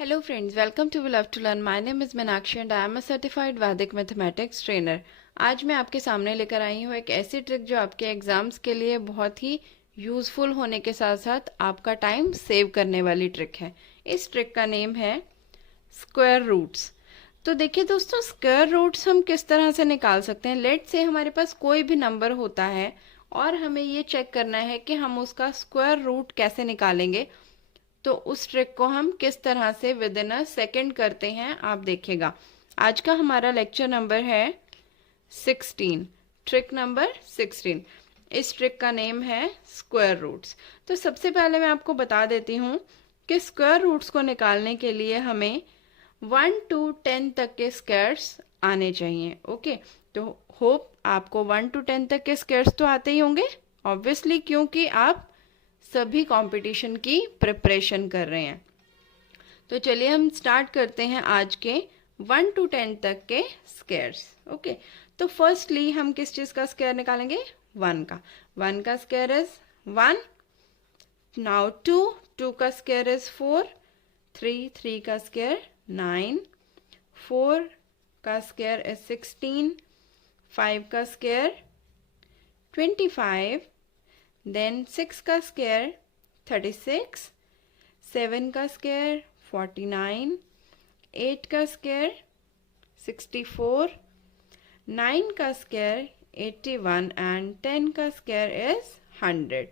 Hello friends, welcome to We Love to Learn. My name is Meenakshi and I am a certified Vedic mathematics trainer. आज मैं आपके सामने लेकर आई हूँ एक ऐसी ट्रिक जो आपके एग्जाम्स के लिए बहुत ही यूज़फुल होने के साथ साथ आपका टाइम सेव करने वाली ट्रिक है। इस ट्रिक का नेम है स्क्वायर रूट्स। तो देखिए दोस्तों, स्क्वायर रूट्स हम किस तरह से निकाल सकते हैं। लेट से हमारे पास कोई भी नंबर होता है और हमें ये चेक करना है कि हम उसका स्क्वायर रूट कैसे निकालेंगे। तो उस ट्रिक को हम किस तरह से विद इन अ सेकेंड करते हैं, आप देखिएगा। आज का हमारा लेक्चर नंबर है 16, ट्रिक नंबर 16। इस ट्रिक का नेम है स्क्वायर रूट्स। तो सबसे पहले मैं आपको बता देती हूँ कि स्क्वायर रूट्स को निकालने के लिए हमें 1 to 10 तक के स्क्वायर्स आने चाहिए। ओके, तो होप आपको 1 to 10 तक के स्क्वायर्स तो आते ही होंगे ऑब्वियसली, क्योंकि आप सभी कंपटीशन की प्रिपरेशन कर रहे हैं। तो चलिए हम स्टार्ट करते हैं आज के 1 to 10 तक के स्क्वायर्स। ओके, तो फर्स्टली हम किस चीज़ का स्क्वायर निकालेंगे? 1 का। 1 का स्क्वायर इज 1। नाउ 2 का स्क्वायर इज 4। 3 का स्क्वायर 9। 4 का स्क्वायर इज 16। 5 का स्क्वायर 25। देन 6 का स्क्वायर 36। 7 का स्क्वायर 49। 8 का स्क्वायर 64। 9 का स्क्वायर 81 एंड 10 का स्क्वायर इज 100।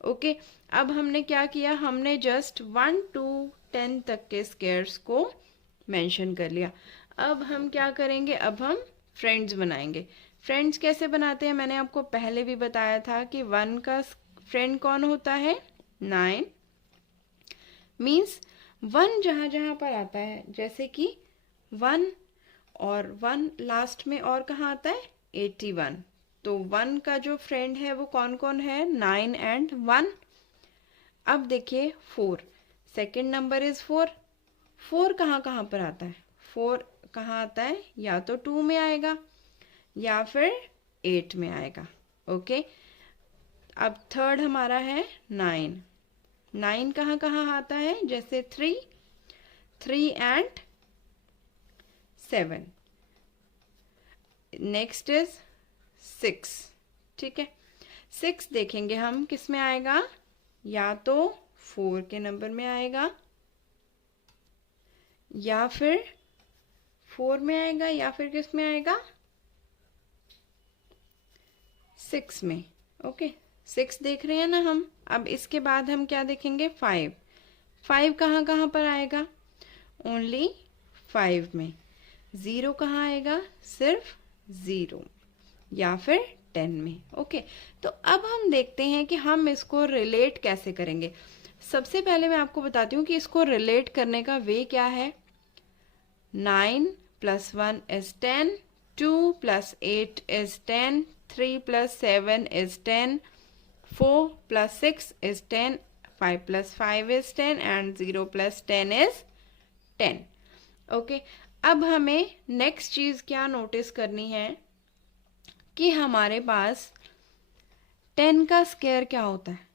ओके, अब हमने क्या किया, हमने जस्ट 1 to 10 तक के स्क्वायर्स को मेंशन कर लिया। अब हम क्या करेंगे, अब हम फ्रेंड्स बनाएंगे। फ्रेंड्स कैसे बनाते हैं मैंने आपको पहले भी बताया था कि 1 का फ्रेंड कौन होता है? 9। मीन्स 1 जहाँ जहाँ पर आता है, जैसे कि 1 और 1 लास्ट में और कहाँ आता है? 81। तो 1 का जो फ्रेंड है वो कौन कौन है? 9 एंड 1। अब देखिए 4, सेकेंड नंबर इज 4। 4 कहाँ कहाँ पर आता है? 4 कहाँ आता है? या तो 2 में आएगा या फिर 8 में आएगा। ओके, अब थर्ड हमारा है 9। 9 कहाँ कहाँ आता है? जैसे 3 एंड 7। Next is 6। ठीक है, 6 देखेंगे हम किस में आएगा, या तो 4 के नंबर में आएगा या फिर 4 में आएगा या फिर किस में आएगा? 6 में। ओके, 6 देख रहे हैं ना हम। अब इसके बाद हम क्या देखेंगे? 5 कहाँ कहाँ पर आएगा? ओनली 5 में। 0 कहाँ आएगा? सिर्फ 0 या फिर 10 में। ओके, तो अब हम देखते हैं कि हम इसको रिलेट कैसे करेंगे। सबसे पहले मैं आपको बताती हूँ कि इसको रिलेट करने का वे क्या है। 9 + 1 is 10। 2 + 8 is 10। 3 + 7 is 10। 4 + 6 is 10। 5 + 5 is 10 and 0 + 10 is 10। Okay, अब हमें नेक्स्ट चीज़ क्या नोटिस करनी है कि हमारे पास 10 का स्क्वायर क्या होता है।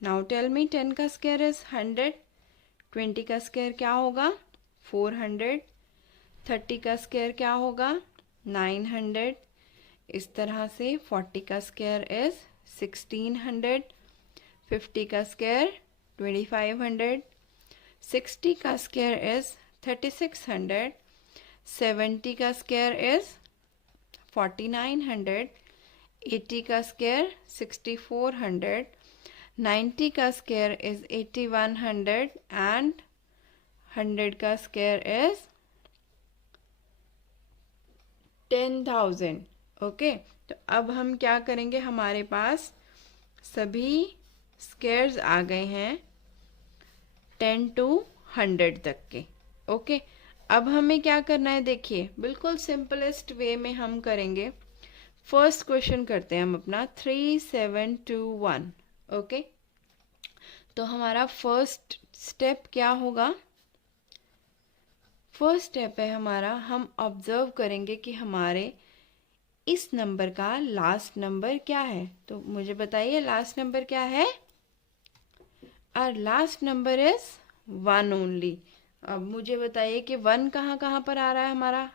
नाउ टेल मी, 10 का स्क्वायर इज 100। 20 का स्क्वायर क्या होगा? 400। 30 का स्क्वायर क्या होगा? 900। इस तरह से 40 का स्क्वायर इज 1600। 50 का स्क्वायर 2500। 60 का स्क्वायर इज 3600। 70 का स्क्वायर इज 4900। 80 का स्क्वायर 6400। 90 का स्क्वायर इज 8100 एंड 100 का स्क्वायर इज 10,000। ओके, तो अब हम क्या करेंगे, हमारे पास सभी स्क्वायर्स आ गए हैं 10 to 100 तक के। ओके, अब हमें क्या करना है, देखिए बिल्कुल सिंपलेस्ट वे में हम करेंगे। फर्स्ट क्वेश्चन करते हैं हम अपना 3, 7, 2, 1। ओके, तो हमारा फर्स्ट स्टेप क्या होगा? फर्स्ट स्टेप है हमारा, हम ऑब्जर्व करेंगे कि हमारे इस नंबर का लास्ट नंबर क्या है। तो मुझे बताइए लास्ट नंबर क्या है? Our last number is 1 only. अब मुझे बताइए कि 1 कहाँ कहाँ पर आ रहा है हमारा,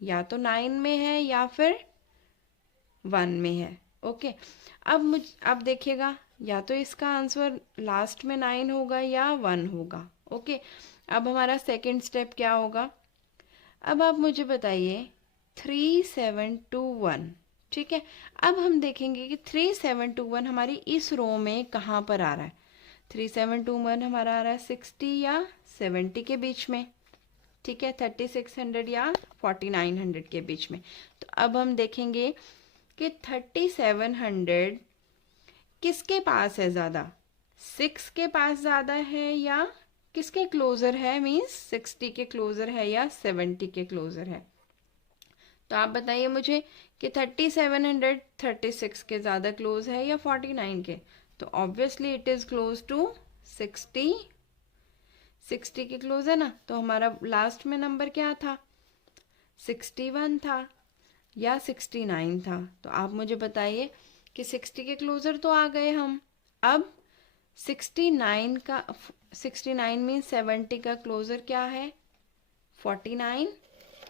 या तो 9 में है या फिर 1 में है। ओके, अब देखिएगा, या तो इसका आंसर लास्ट में 9 होगा या 1 होगा। ओके, अब हमारा सेकंड स्टेप क्या होगा, अब आप मुझे बताइए 3721। ठीक है, अब हम देखेंगे कि 3721 हमारी इस रो में कहाँ पर आ रहा है। 3721 हमारा आ रहा है 60 या 70 के बीच में। ठीक है, 3600 या 4900 के बीच में। तो अब हम देखेंगे कि 3700 किसके पास है ज़्यादा, 6 के पास ज़्यादा है या किसके क्लोज़र है, मीन्स 60 के क्लोज़र है या 70 के क्लोज़र है। तो आप बताइए मुझे कि 3700 36 के ज़्यादा क्लोज है या 49 के। तो obviously it is close to 60, 60 के क्लोज है ना। तो हमारा लास्ट में नंबर क्या था, 61 था या 69 था। तो आप मुझे बताइए कि 60 के क्लोज़र तो आ गए हम। अब 69 का 69 मीन्स 70 का क्लोज़र क्या है, 49,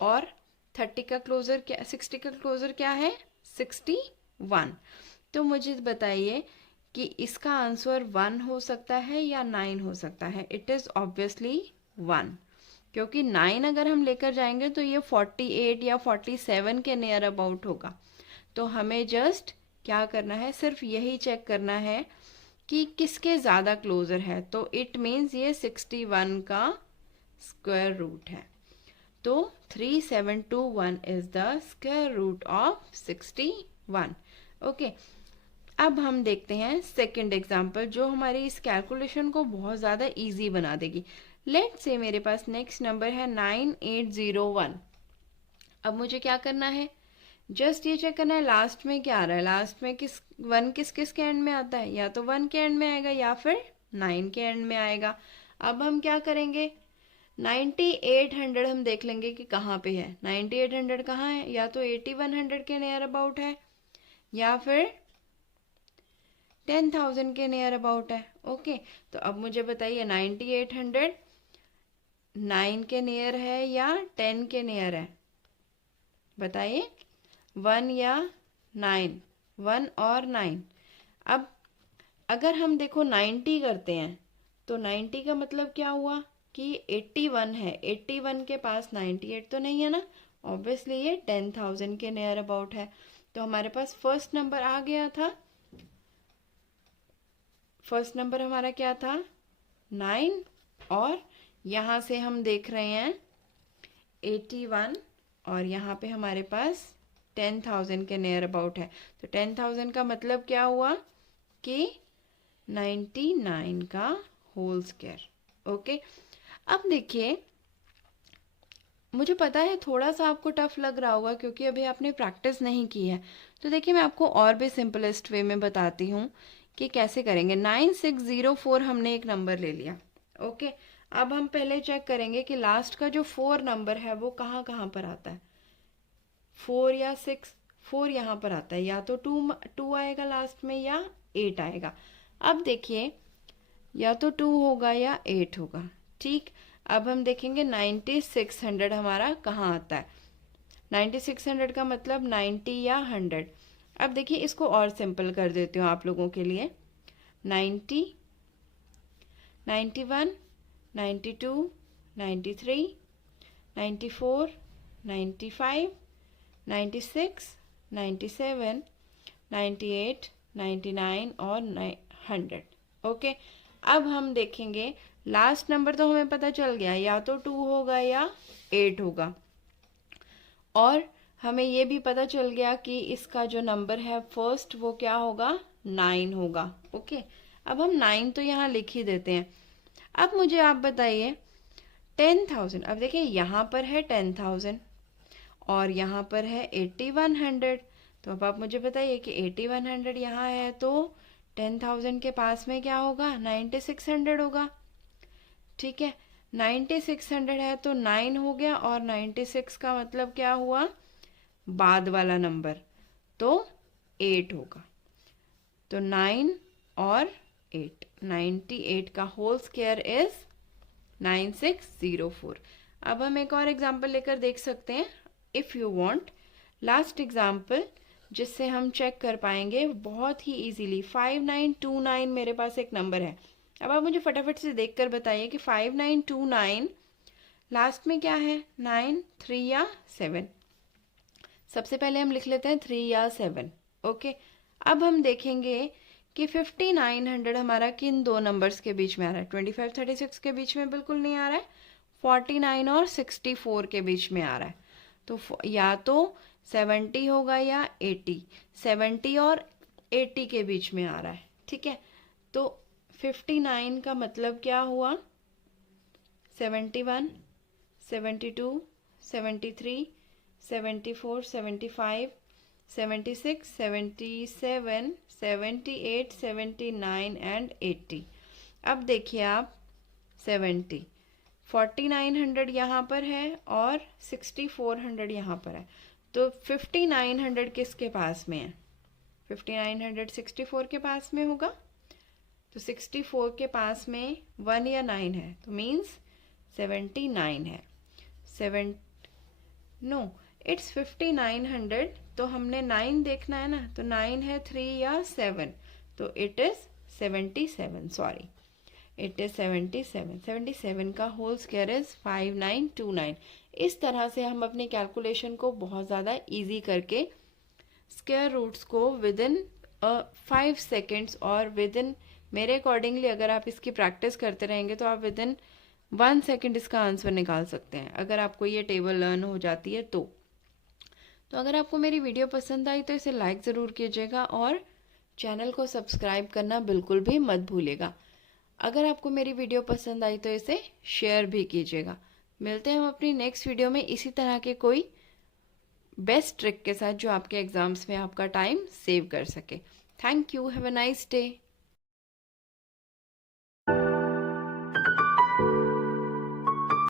और 30 का क्लोज़र क्या, 60 का क्लोज़र क्या है, 61। तो मुझे बताइए कि इसका आंसर 1 हो सकता है या 9 हो सकता है। इट इज़ ऑब्वियसली 1, क्योंकि 9 अगर हम लेकर जाएंगे तो ये 48 या 47 के नियर अबाउट होगा। तो हमें जस्ट क्या करना है, सिर्फ यही चेक करना है कि किसके ज़्यादा क्लोज़र है। तो इट मीन्स ये 61 का स्क्वायर रूट है। तो 3721 is the square root of 61। Okay, अब हम देखते हैं सेकंड एग्जांपल, जो हमारी इस कैलकुलेशन को बहुत ज़्यादा इजी बना देगी। लेट्स से मेरे पास नेक्स्ट नंबर है 9801। अब मुझे क्या करना है, जस्ट ये चेक करना है लास्ट में क्या आ रहा है, लास्ट में किस 1 किस किस के एंड में आता है, या तो 1 के एंड में आएगा या फिर 9 के एंड में आएगा। अब हम क्या करेंगे, 9800 हम देख लेंगे कि कहाँ पे है। 9800 कहाँ है, या तो 8100 के नियर अबाउट है या फिर 10,000 के नियर अबाउट है। ओके, तो अब मुझे बताइए 9800 9 के नियर है या 10 के नियर है, बताइए, 1 या 9, 1 और 9। अब अगर हम देखो 90 करते हैं तो 90 का मतलब क्या हुआ कि 81 है, 81 के पास 98 तो नहीं है ना, ऑब्वियसली ये 10,000 के नियर अबाउट है। तो हमारे पास फर्स्ट नंबर आ गया था, फर्स्ट नंबर हमारा क्या था 9, और यहाँ से हम देख रहे हैं 81, और यहाँ पे हमारे पास 10,000 के नियर अबाउट है। तो 10,000 का मतलब क्या हुआ कि 99 का होल स्क्वायर। ओके, अब देखिए, मुझे पता है थोड़ा सा आपको टफ लग रहा होगा क्योंकि अभी आपने प्रैक्टिस नहीं की है। तो देखिए, मैं आपको और भी सिंपलेस्ट वे में बताती हूँ कि कैसे करेंगे। 9604 हमने एक नंबर ले लिया। ओके, अब हम पहले चेक करेंगे कि लास्ट का जो 4 नंबर है वो कहाँ कहाँ पर आता है, 4 या 6। 4 यहाँ पर आता है, या तो 2 आएगा लास्ट में या 8 आएगा। अब देखिए, या तो 2 होगा या 8 होगा। ठीक, अब हम देखेंगे 9600 हमारा कहाँ आता है। 9600 का मतलब 90 या 100। अब देखिए, इसको और सिंपल कर देती हूँ आप लोगों के लिए। 90, 91, 92, 93, 94, 95, 96, 97, 98, 99 और 100। ओके, अब हम देखेंगे लास्ट नंबर तो हमें पता चल गया, या तो 2 होगा या 8 होगा, और हमें ये भी पता चल गया कि इसका जो नंबर है फर्स्ट वो क्या होगा, 9 होगा। ओके, अब हम 9 तो यहाँ लिख ही देते हैं। अब मुझे आप बताइए 10,000। अब देखिए, यहाँ पर है 10,000 और यहाँ पर है 8100। तो अब आप मुझे बताइए कि 8100 यहाँ है तो 10,000 के पास में क्या होगा, 9600 होगा। ठीक है, 9600 है तो 9 हो गया, और 96 का मतलब क्या हुआ, बाद वाला नंबर, तो 8 होगा। तो 9 और 8, 98 का होल स्क्वायर इज 9604। अब हम एक और एग्जाम्पल लेकर देख सकते हैं if you want. Last example जिससे हम चेक कर पाएंगे बहुत ही इजीली, 5929 मेरे पास एक नंबर है। अब आप मुझे फटाफट से देख कर बताइए कि 5929 लास्ट में क्या है, 9, 3 या 7। सबसे पहले हम लिख लेते हैं 3 या 7। ओके, अब हम देखेंगे कि 5900 हमारा किन दो नंबर्स के बीच में आ रहा है। 25 36 के बीच में बिल्कुल नहीं आ रहा है, 49 और 64 के बीच में आ रहा है। तो या तो 70 होगा या 80, 70 और 80 के बीच में आ रहा है। ठीक है, तो 59 का मतलब क्या हुआ, 71, 72, 73, 74, 75, 76, 77, 78, 79 एंड 80। अब देखिए आप 70, 4900 यहाँ पर है और 6400 यहाँ पर है, तो 5900 किसके पास में है, 5900 64 के पास में होगा। तो 64 के पास में 1 या 9 है, तो मीन्स 79 है। नो, इट्स 5900, तो हमने 9 देखना है ना, तो 9 है 3 या 7, तो it is 77, sorry it is 77। 77 का होल स्क्वायर इज़ 5929। इस तरह से हम अपनी कैलकुलेशन को बहुत ज़्यादा इजी करके स्क्वायर रूट्स को विद इन 5 सेकेंड्स और विद इन, मेरे अकॉर्डिंगली अगर आप इसकी प्रैक्टिस करते रहेंगे तो आप विद इन 1 सेकेंड इसका आंसर निकाल सकते हैं, अगर आपको ये टेबल लर्न हो जाती है तो अगर आपको मेरी वीडियो पसंद आई तो इसे लाइक ज़रूर कीजिएगा और चैनल को सब्सक्राइब करना बिल्कुल भी मत भूलिएगा। अगर आपको मेरी वीडियो पसंद आई तो इसे शेयर भी कीजिएगा। मिलते हैं हम अपनी नेक्स्ट वीडियो में इसी तरह के कोई बेस्ट ट्रिक के साथ जो आपके एग्जाम्स में आपका टाइम सेव कर सके। Thank you, have a nice day.